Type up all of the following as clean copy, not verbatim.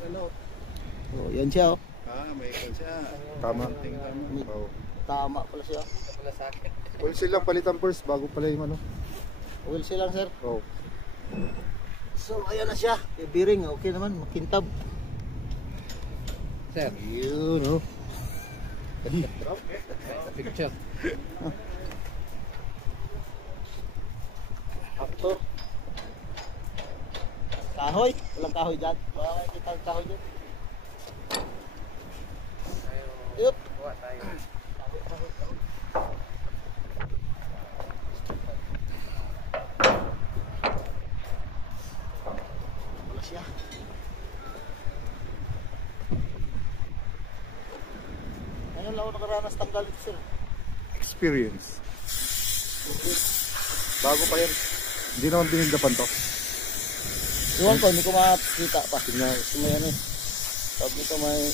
Oh, yan siya oh. May ikon siya. Tama. Oh. Tama pala siya. Oil seal lang palitan first bago pala yung ano. Oil seal lang sir. Oh. So ayan na siya. Bearing okay naman, makintab. Sir. Yun oh. Picture. Aktor. Kahoy, walang kahoy dyan. Wala kita ang kahoy dyan. Yup. Kuha tayo. Wala siya. Ngayon lang ako nakaranas tanggal ito sir. Experience. Bago pa yan. Hindi naman binindapan to. Iwan ko, hindi ko makakita pa. May ano eh. Tawag nito may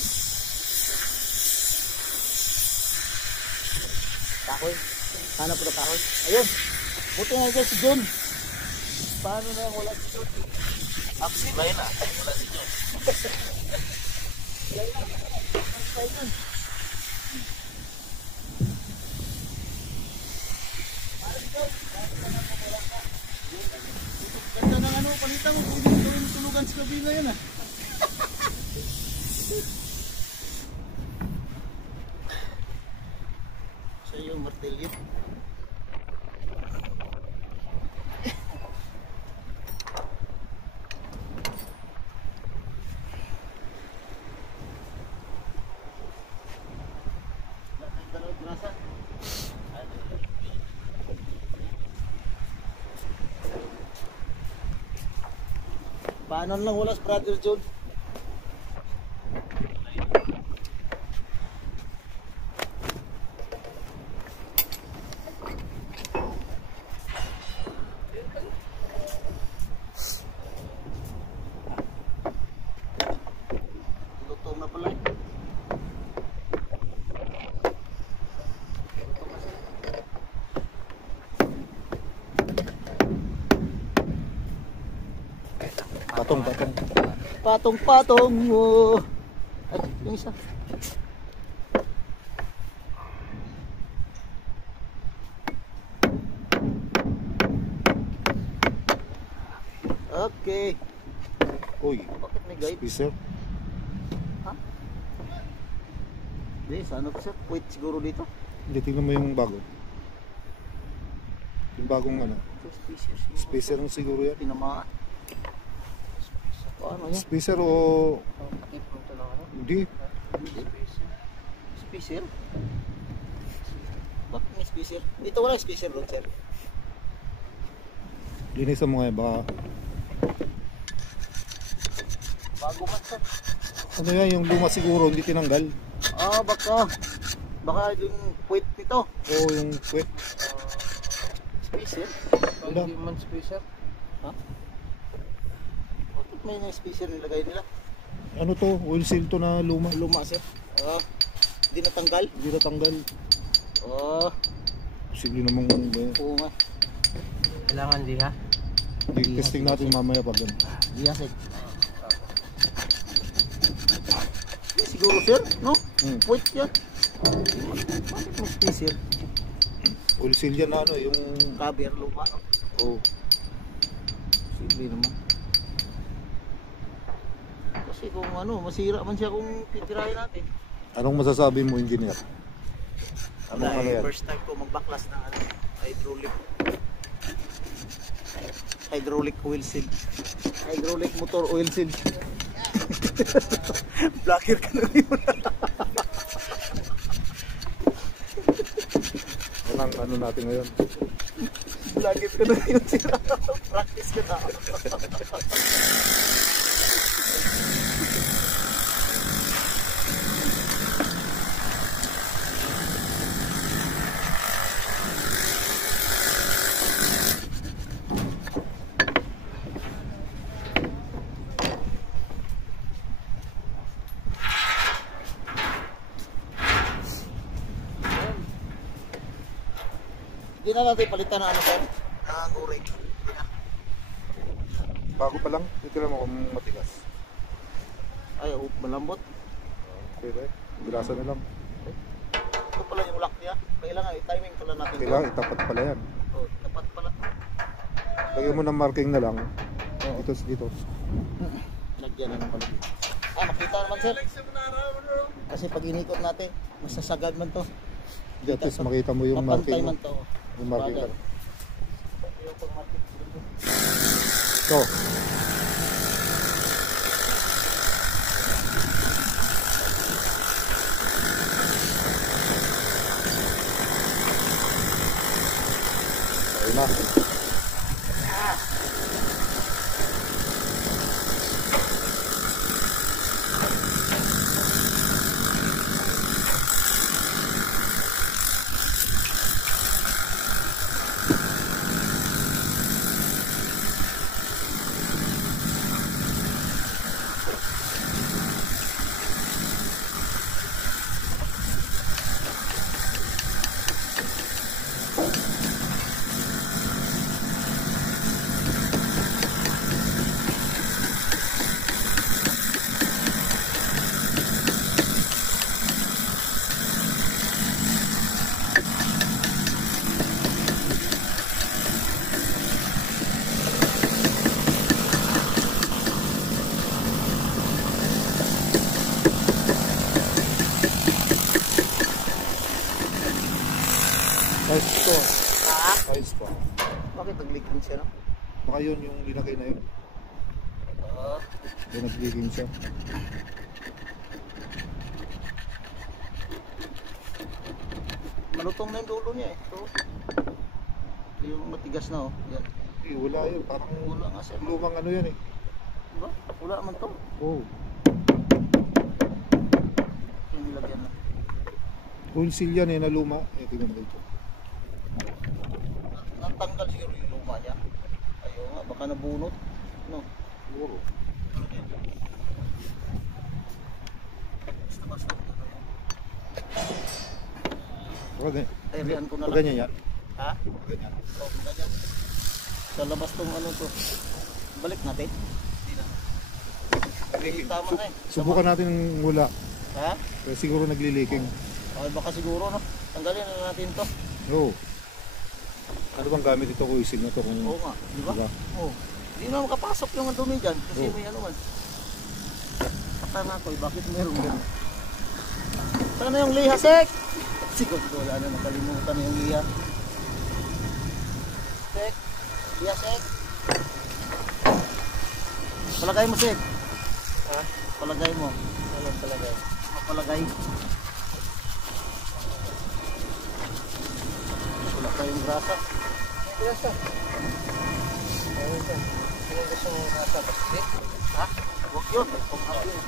kahoy. Hanap ko na kahoy. Ayun. Buti nga dyan si John. Paano na wala si John? Aksi ba yun ah? Wala si John. Ganda ng ano, palitan mo. Tulugan sa kabila yan ah. Siya yung martilyo. Paano lang wala si Brother John? Lutong na pala. Patong mo. Ay, yung isa. Okay. Uy. Bakit may guide? Spacer. Ha? Hindi, sana to sir? Wait siguro dito. Hindi, tingnan mo yung bago. Yung bagong ano. Spacer ng siguro yan. Tinamaan. Ano yan? Spacer o... Hindi. Spacer? Bakit may spacer? Dito wala spacer doon sir. Linisan mo nga baka... Bago man sir. Ano yan, yung luma siguro, hindi tinanggal. Ah, baka yung puwet nito. Oo, yung puwet. Spacer? Wala. Hindi man spacer. Ha? Bakit may spacer nilagay nila? Ano to? Oil seal to na luma. Luma sir. Ah, hindi natanggal? Hindi natanggal. Ah, Posible namang ano ba yan? oo nga. Kailangan di ha? Testing natin mamaya pag ano. Yes sir. Siguro sir, no? Puwet yan. Bakit may spacer? Oil seal yan na ano, yung... Cover luma. Oh. Simple naman. Kasi kung ano, masira man siya kung titirahin natin. Anong masasabi mo, engineer? Anong ano yan? First time ko magbaklas ng ano, hydraulic oil seal. Hydraulic motor oil seal. Vlogger ka na yun. Yan ang ano natin ngayon. Vlogger ka na yun sila. Practice ka na. Hindi na natin palitan na ano sir? Ang urig. Hindi na. Bago pa lang, titira mo kung matigas. malambot. Okay, okay. Bilasa na lang. Ito pala yung lock niya. Kailangan i-timing pala natin. Kailangan itapat pala yan. Oh, tapat pala. Lagyan mo ng marking na lang. Oo. Dito. Lagyan na ng pala. Makita naman sir. Kasi pag inikot natin, masasagad man to. At least makita mo yung Mapantay marking mo. man to. Yung marking Bagay. lang. Yung pag-marking. Ito. Ayun na. Ayos ito. Ayos pa. Bakit naglikin siya, no? Baka yun yung linagay na yun. Yung nagliging siya. Malutong na yung dulo niya eh. Ito. Yung matigas na oh. Yan. Eh, wala yun. Parang Wala nga siya. lumang ano yan eh. Diba? Wala naman to. Oh. Yung nilagyan na. Oil seal yan eh na luma. Eh, tingnan mo dito. Natanggal siguro yung luma niya. Ayaw nga, baka nabunot. No? Siguro. Basta-basta. Okay. Ayan ko na lang. Ganyan yan. Ha? Ganyan. Oh, ganyan. Sa labas tong ano to. Balik natin. Hindi na. Tama na eh. Subukan natin mula. Ha? Kasi siguro nagliliking. Okay, baka siguro no. Tanggalin na natin to. Oo. Ano bang gamit ito kung isil na ito? Kung... Oo nga, di ba? Diba? Oo. Hindi na makapasok yung dumi dyan kasi Oo. may ano man. Pata na ako, bakit meron ganun? Saan na yung liha, Sek? Siguro wala na, nakalimutan na yung liha. Sek? Liha, Sek? Palagay mo, Sek? Ha? Palagay mo. Anong palagay? Palagay. Wala tayong grasa. Grasa. Ano gusto mong grasa? Ha? Huwag yun. Huwag yun.